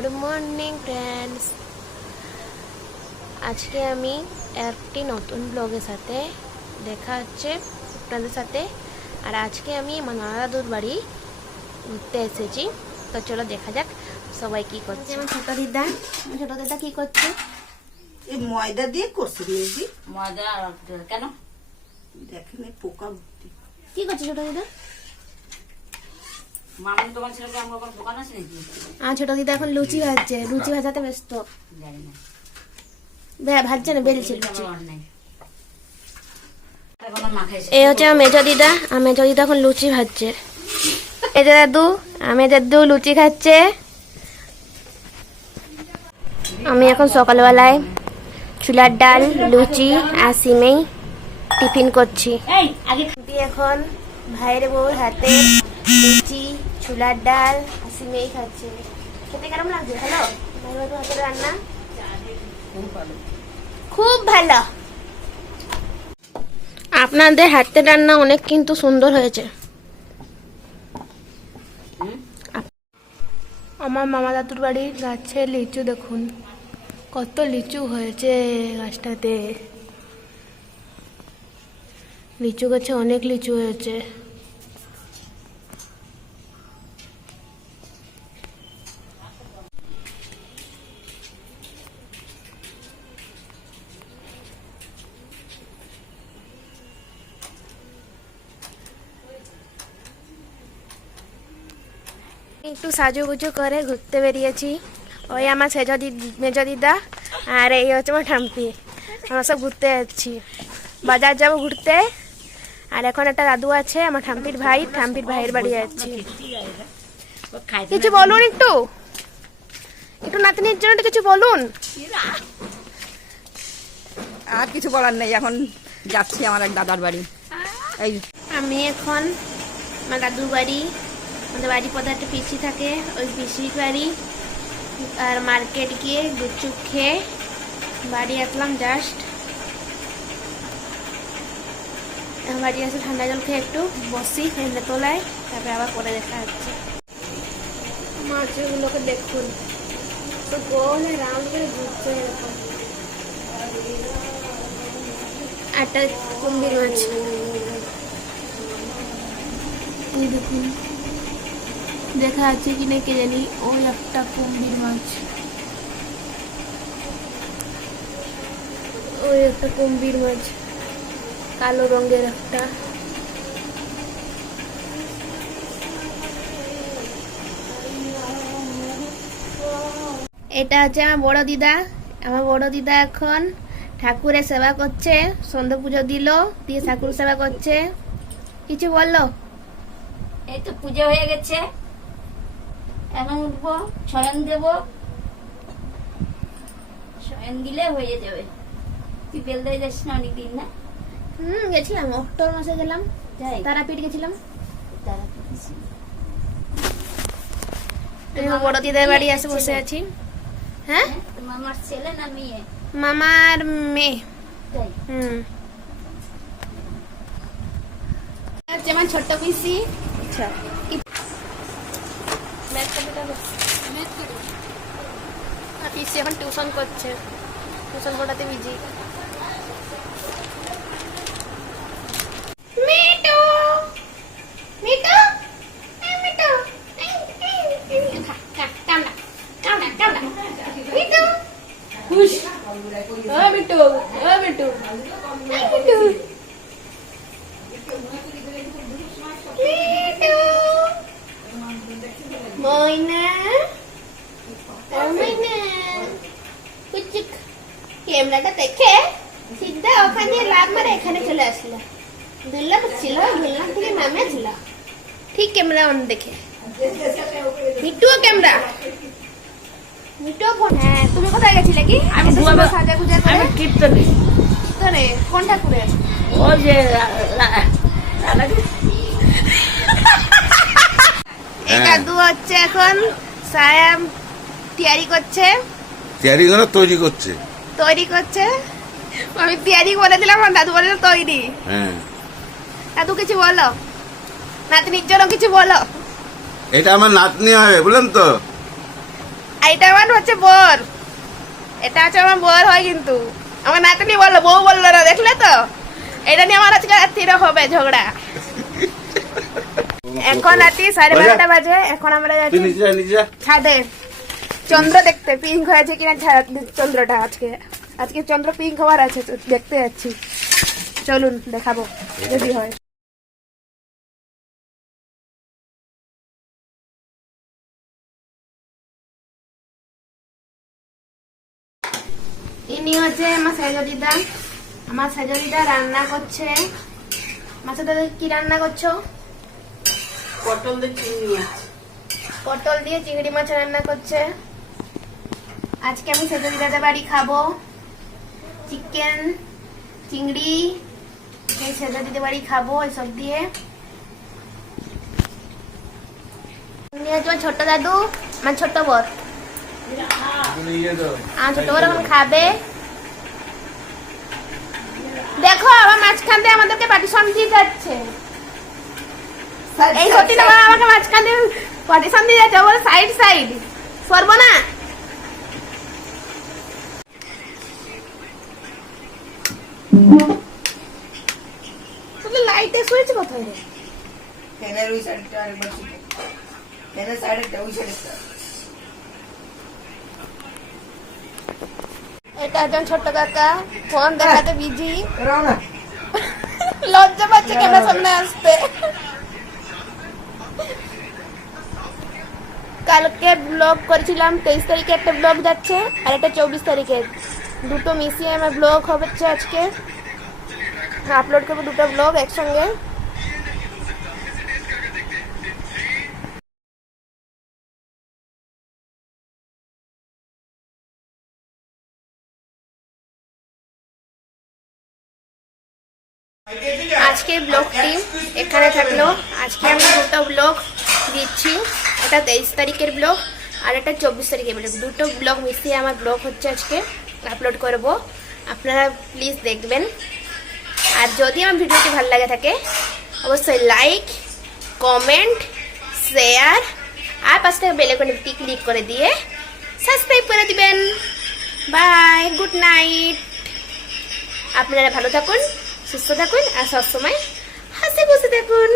Good morning friends. আজকে আমি একটি নতুন ব্লগের সাথে দেখা হচ্ছে আপনাদের সাথে। আর আজকে আমি আমার নানা দাদুর বাড়ি ঘুরতে এসেছি। তো চলো দেখা যাক সবাই কি করছে। আমার ছোট দিদা কি করছে? এই ময়দা দিয়ে করছে দিয়েছি। ময়দা কেন দেখেন এই পোকা কি করছে ছোট দিদা? মামুন দোকান ছিল কি আমার কোনো দোকান আছে নাকি? আর ছোট দিদা এখন লুচি ভাজছে, লুচি ভাজাতে ব্যস্ত। জানি না ভাজছে না, বেলছে লুচি। আমার নাই এখন মা খাইছে। এই হচ্ছে আমার মেজো দিদা, আর মেজো দিদা এখন লুচি ভাজছে। এই যে দাদু, আমি দাদু লুচি খাচ্ছে। আমি এখন সকালবেলায় চুলার ডাল, লুচি আর সিমেই টিফিন করছি। এই আগে এখন ভাইয়ের বউর হাতে লুচি, চুলার ডাল আর সিমেই খাচ্ছে। খেতে কেমন লাগছে? হ্যালো, ভাই বউর হাতের রান্না খুব ভালো। আপনাদের হাতের রান্না অনেক কিন্তু সুন্দর হয়েছে। আমার মামা দাদুর বাড়ির গাছে লিচু দেখুন, কত লিচু হয়েছে গাছটাতে। লিচু গাছে অনেক লিচু হয়েছে। একটু সাজুগুজু করে ঘুরতে বেরিয়েছি। ওই আমার মেজো দিদা আর এই হচ্ছে আমার ঠাম্পি। আমরা সব ঘুরতে যাচ্ছি, বাজার যাবো ঘুরতে। আর এখন একটা দাদু আছে, আমার ঠাম্পির ভাইয়ের বাড়ি যাচ্ছি। কিছু বলুন, একটু নাতনির জন্য একটু কিছু বলুন। আর কিছু বলার নেই, এখন যাচ্ছি আমার এক দাদার বাড়ি। এই আমি এখন আমার দাদুর বাড়ি, আমাদের বাড়ি পথে একটা পিসি থাকে, ওই পিসির বাড়ি। আর মার্কেট গিয়ে গুপচুপ খেয়ে বাড়ি আসলাম জাস্ট। বাড়ি আসে ঠান্ডা জল খেয়ে একটু বসি ফ্যানের তোলায়, তারপরে আবার পরে দেখা যাচ্ছে। মাছগুলোকে দেখুন, তো গোলে রাউন্ড করে ঘুরছে এরকম। একটা কুম্ভীর মাছ দেখুন, দেখা যাচ্ছে কিনা কে জানি। ওই একটা কুম্ভীর মাছ, ওই একটা কুম্ভীর মাছ, কালো রঙের একটা। এটা হচ্ছে আমার বড় দিদা। আমার বড় দিদা এখন ঠাকুরের সেবা করছে, সন্ধ্যে পুজো দিল, দিয়ে ঠাকুর সেবা করছে। কিছু বললো? এই তো পূজা হয়ে গেছে, এখন উঠবো, শয়ন দেব, শয়ন দিলে হয়ে যাবে। তুই বেলদায় যাস না অনেকদিন? না গেছিলাম, অক্টোবর মাসে গেলাম, যাই তারাপীঠ গেছিলাম। তারা কিছু বড় দিদার বাড়ি এসে বসে আছি। হ্যাঁ, মামার ছেলে না মেয়ে? মামার মেয়ে। যাই যেমন ছোট্ট পিসি। আচ্ছা, পিসি এখন টিউশন করছে, টিউশন পড়াতে বিজি। মিটু মিটু এই মিটু, কামড়া কামড়া কামড়া মিটু, খুশ। মিটু মিটু মিটু মিটু ময়না ময়না কুচুক। ক্যামেরাটা দেখে সিধা ওখানে লাভ মারে এখানে চলে আসলো। দুললাম ছিল, দুললাম থেকে নামে ছিল ঠিক ক্যামেরা অন দেখে। মিটুও ক্যামেরা, মিটুও ফোন। হ্যাঁ, তুমি কোথায় গেছিলে? কি আমি সাজা গুজা করে। আমি কীর্তনে। তোরে কোন ঠাকুরের? ওই যে এই দাদু হচ্ছে এখন সায়া তৈরি করছে। তৈরি করছে। আমি তৈরি বলে দিলাম, আমার দাদু বলে তৈরি। হ্যাঁ, দাদু কিছু বলো, নাতনির জন্য কিছু বলো। এটা আমার নাতনি হবে, বুঝলেন তো? এইটা আমার হচ্ছে বর, এটা হচ্ছে আমার বর হয়, কিন্তু আমার নাতনি বললো, বউ বললো না, দেখলে তো? এটা নিয়ে আমার আজকে রাত্রিরে হবে ঝগড়া। এখন রাত্রি 12:30 বাজে। এখন আমরা যাচ্ছি ছাদে চন্দ্র দেখতে, পিঙ্ক হয়েছে কিনা চন্দ্রটা। আজকে চন্দ্র পিঙ্ক হওয়ার আছে, তো দেখতে যাচ্ছি। চলুন দেখাবো যদি হয়। ইনি হচ্ছে আমার সেজো দিদা। আমার সেজো দিদা রান্না করছে। আমার সাথে কি রান্না করছো? পটল দিয়ে চিংড়ি মাছ। পটল দিয়ে চিংড়ি মাছ রান্না করছে। আজকে আমি সেজো দিদাদের বাড়ি খাবো চিকেন, চিংড়ি। এই সেজো দিদার বাড়ি খাবো এসব দিয়ে। ইনি হচ্ছে আমার ছোট দাদু, আমার ছোট বর। আর ছোট বর এখন খাবে। দেখো আমার মাঝখান দিয়ে আমাদেরকে পার্টিশন দিয়ে যাচ্ছে। এই সত্যি না, আমাকে মাঝখান দিয়ে পার্টিশন দিয়ে যাচ্ছে, বলে সাইড সাইড সরবো না। লাইটে শুয়েছে কোথায় রে? ফ্যানের ওই সাইডটা আরেকবার ছিল, ফ্যানের সাইডটা ওই সাইডটা। এটা একজন ছোট্ট কাকা, ফোন দেখাতে বিজি। রাও না, লজ্জা পাচ্ছে ক্যামেরার সামনে আসতে। কালকে ব্লগ করেছিলাম, 23 তারিখে একটা ব্লগ যাচ্ছে, আর একটা 24 তারিখে। দুটো মিশিয়ে আমার ব্লগ হচ্ছে আজকে। আপলোড করবো দুটো ব্লগ একসঙ্গে। আজকের ব্লগটি এখানে থাকলো। আজকে আমি দুটো ব্লগ দিচ্ছি, একটা 23 তারিখের ব্লগ আর একটা 24 তারিখের ব্লগ। দুটো ব্লগ মিশিয়ে আমার ব্লগ হচ্ছে আজকে আপলোড করব, আপনারা প্লিজ দেখবেন। আর যদি আমার ভিডিওটি ভালো লাগে থাকে অবশ্যই লাইক, কমেন্ট, শেয়ার আর পাশে থেকে বেল আইকনটি ক্লিক করে দিয়ে সাবস্ক্রাইব করে দিবেন। Bye, good night. আপনারা ভালো থাকুন, সুস্থ থাকুন আর সবসময় হাসি খুশি থাকুন।